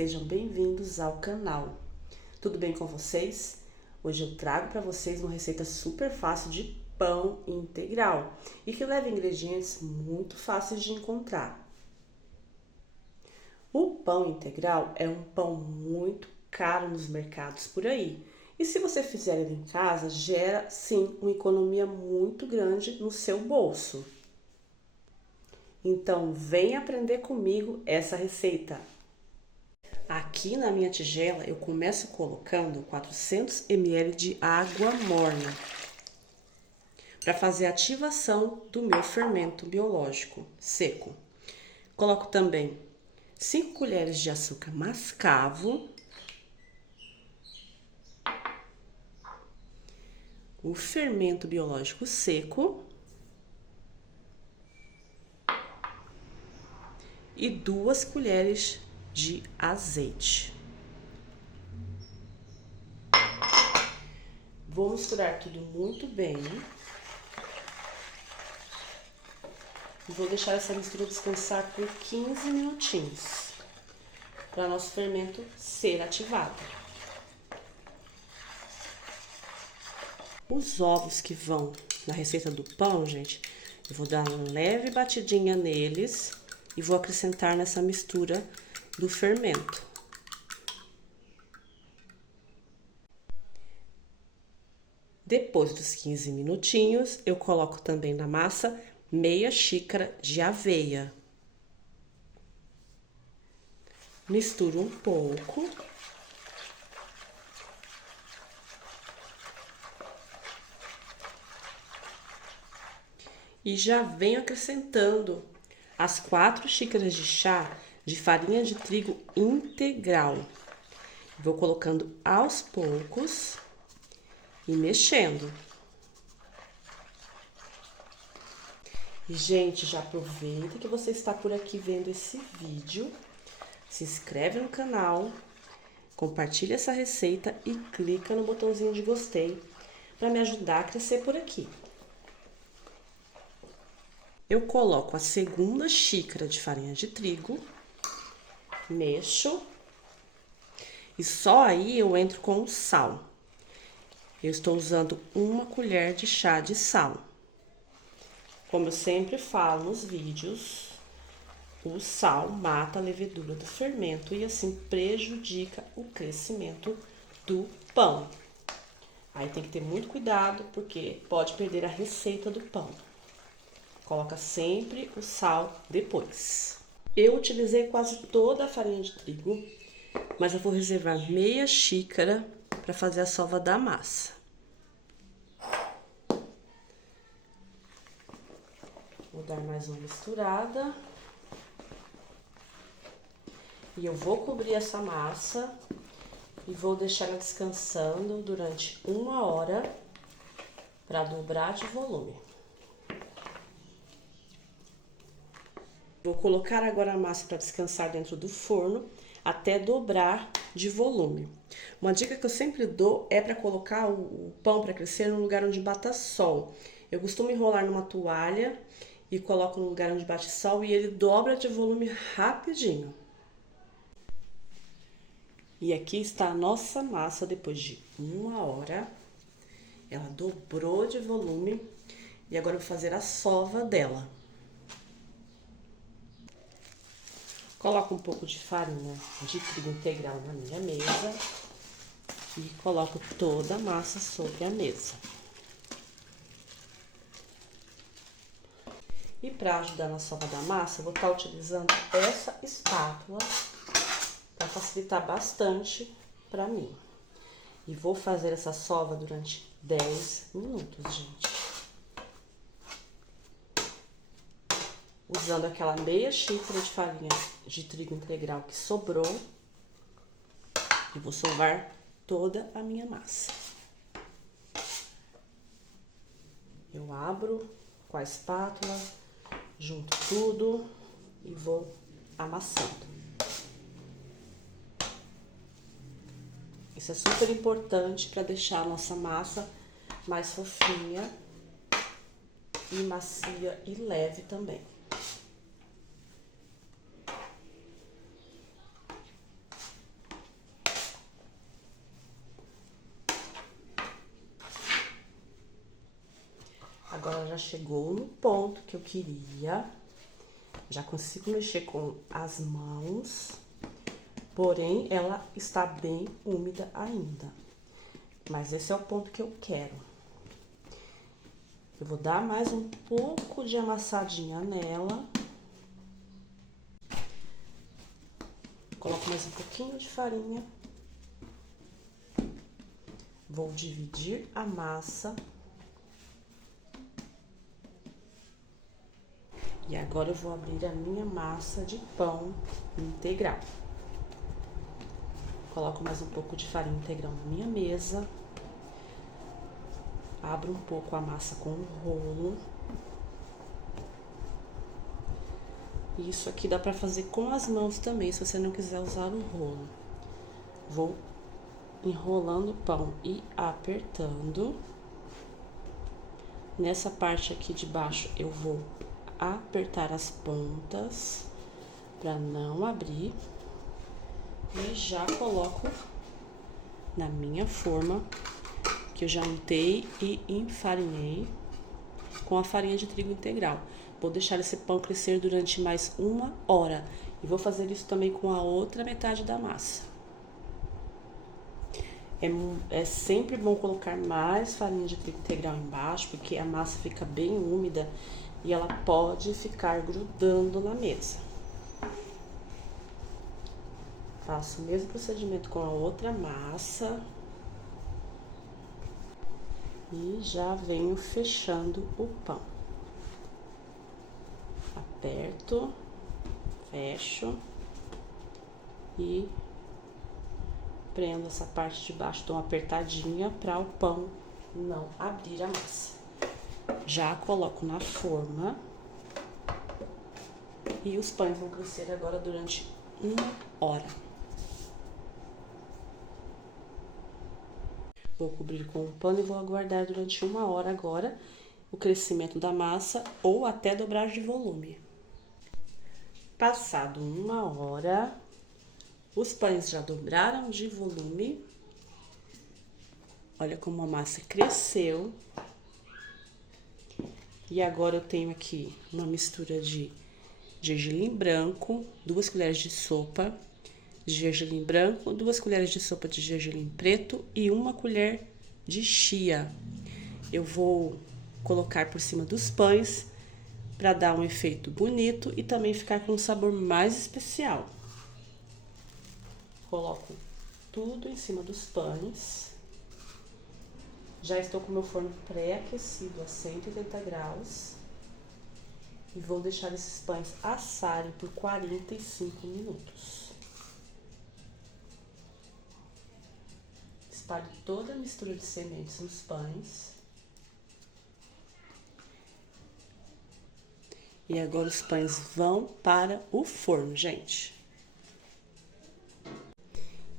sejam bem-vindos ao canal. Tudo bem com vocês? Hoje eu trago para vocês uma receita super fácil de pão integral e que leva ingredientes muito fáceis de encontrar. O pão integral é um pão muito caro nos mercados por aí. E se você fizer ele em casa, gera sim uma economia muito grande no seu bolso. Então, vem aprender comigo essa receita. Aqui na minha tigela eu começo colocando 400 ml de água morna para fazer a ativação do meu fermento biológico seco. Coloco também 5 colheres de açúcar mascavo, o fermento biológico seco e 2 colheres de azeite. Vou misturar tudo muito bem. E vou deixar essa mistura descansar por 15 minutinhos, para nosso fermento ser ativado. Os ovos que vão na receita do pão, gente, eu vou dar uma leve batidinha neles e vou acrescentar nessa mistura do fermento. Depois dos 15 minutinhos, eu coloco também na massa meia xícara de aveia. Misturo um pouco. E já venho acrescentando as 4 xícaras de chá de farinha de trigo integral. Vou colocando aos poucos e mexendo. E, gente, já aproveita que você está por aqui vendo esse vídeo, se inscreve no canal, compartilha essa receita e clica no botãozinho de gostei para me ajudar a crescer por aqui. Eu coloco a segunda xícara de farinha de trigo, mexo e só aí eu entro com o sal. Eu estou usando 1 colher de chá de sal. Como eu sempre falo nos vídeos, o sal mata a levedura do fermento e assim prejudica o crescimento do pão. Aí tem que ter muito cuidado porque pode perder a receita do pão. Coloca sempre o sal depois. Eu utilizei quase toda a farinha de trigo, mas eu vou reservar meia xícara para fazer a sova da massa. Vou dar mais uma misturada. E eu vou cobrir essa massa e vou deixar ela descansando durante 1 hora para dobrar de volume. Vou colocar agora a massa para descansar dentro do forno até dobrar de volume. Uma dica que eu sempre dou é para colocar o pão para crescer num lugar onde bata sol. Eu costumo enrolar numa toalha e coloco no lugar onde bate sol e ele dobra de volume rapidinho. E aqui está a nossa massa depois de 1 hora. Ela dobrou de volume e agora eu vou fazer a sova dela. Coloco um pouco de farinha de trigo integral na minha mesa e coloco toda a massa sobre a mesa. E para ajudar na sova da massa, eu vou estar utilizando essa espátula para facilitar bastante para mim. E vou fazer essa sova durante 10 minutos, gente. Usando aquela meia xícara de farinha de trigo integral que sobrou. E vou sovar toda a minha massa. Eu abro com a espátula, junto tudo e vou amassando. Isso é super importante para deixar a nossa massa mais fofinha e macia e leve também. já chegou no ponto que eu queria. Já consigo mexer com as mãos, porém ela está bem úmida ainda. Mas esse é o ponto que eu quero. Eu vou dar mais um pouco de amassadinha nela. Coloco mais um pouquinho de farinha. Vou dividir a massa. E agora eu vou abrir a minha massa de pão integral. Coloco mais um pouco de farinha integral na minha mesa. Abro um pouco a massa com o rolo. Isso aqui dá pra fazer com as mãos também, se você não quiser usar o rolo. Vou enrolando o pão e apertando. Nessa parte aqui de baixo eu vou apertar as pontas para não abrir. E já coloco na minha forma, que eu já untei e enfarinhei com a farinha de trigo integral. Vou deixar esse pão crescer durante mais 1 hora. E vou fazer isso também com a outra metade da massa. É sempre bom colocar mais farinha de trigo integral embaixo, porque a massa fica bem úmida e ela pode ficar grudando na mesa. Faço o mesmo procedimento com a outra massa. E já venho fechando o pão. Aperto, fecho e prendo essa parte de baixo, dou uma apertadinha para o pão não abrir a massa. Já coloco na forma e os pães vão crescer agora durante 1 hora. Vou cobrir com um pano e vou aguardar durante 1 hora agora o crescimento da massa ou até dobrar de volume. Passado 1 hora, os pães já dobraram de volume. Olha como a massa cresceu. E agora eu tenho aqui uma mistura de gergelim branco, 2 colheres de sopa de gergelim branco, 2 colheres de sopa de gergelim preto e 1 colher de chia. Eu vou colocar por cima dos pães para dar um efeito bonito e também ficar com um sabor mais especial. Coloco tudo em cima dos pães. Já estou com meu forno pré-aquecido a 180 graus. E vou deixar esses pães assarem por 45 minutos. Espalhe toda a mistura de sementes nos pães. E agora os pães vão para o forno, gente.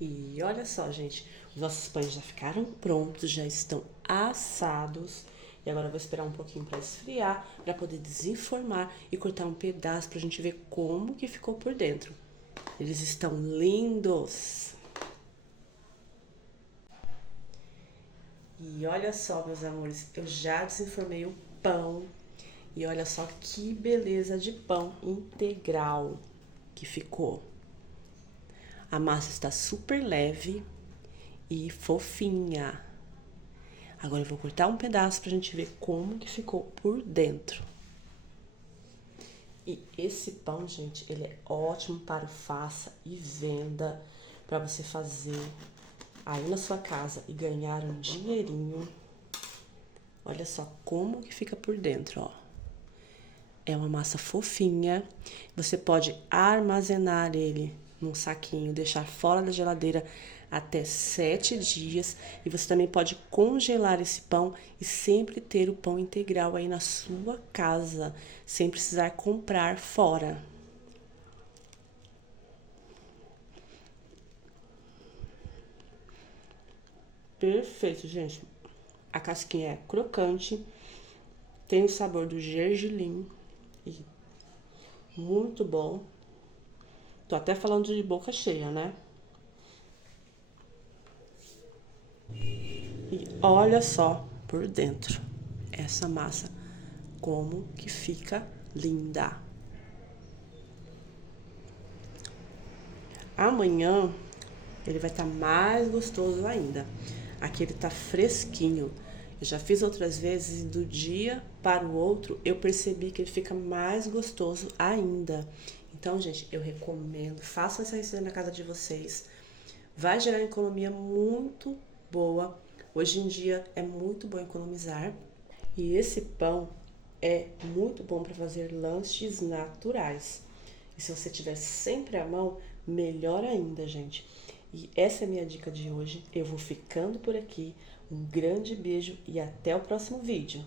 E olha só, gente, os nossos pães já ficaram prontos, já estão assados. E agora eu vou esperar um pouquinho para esfriar, para poder desenformar e cortar um pedaço pra gente ver como que ficou por dentro. Eles estão lindos! E olha só, meus amores, eu já desenformei o pão. E olha só que beleza de pão integral que ficou. A massa está super leve e fofinha. Agora eu vou cortar um pedaço pra gente ver como que ficou por dentro. E esse pão, gente, ele é ótimo para faça e venda, para você fazer aí na sua casa e ganhar um dinheirinho. Olha só como que fica por dentro, ó. É uma massa fofinha. Você pode armazenar ele num saquinho, deixar fora da geladeira até 7 dias. E você também pode congelar esse pão e sempre ter o pão integral aí na sua casa, sem precisar comprar fora. Perfeito, gente. A casquinha é crocante, tem o sabor do gergelim e muito bom. Tô até falando de boca cheia, né? E olha só por dentro essa massa como que fica linda. Amanhã ele vai estar mais gostoso ainda. Aqui ele tá fresquinho. Eu já fiz outras vezes e do dia para o outro eu percebi que ele fica mais gostoso ainda. Então, gente, eu recomendo, façam essa receita na casa de vocês. Vai gerar economia muito boa. Hoje em dia é muito bom economizar. E esse pão é muito bom para fazer lanches naturais. E se você tiver sempre à mão, melhor ainda, gente. E essa é a minha dica de hoje. Eu vou ficando por aqui. Um grande beijo e até o próximo vídeo.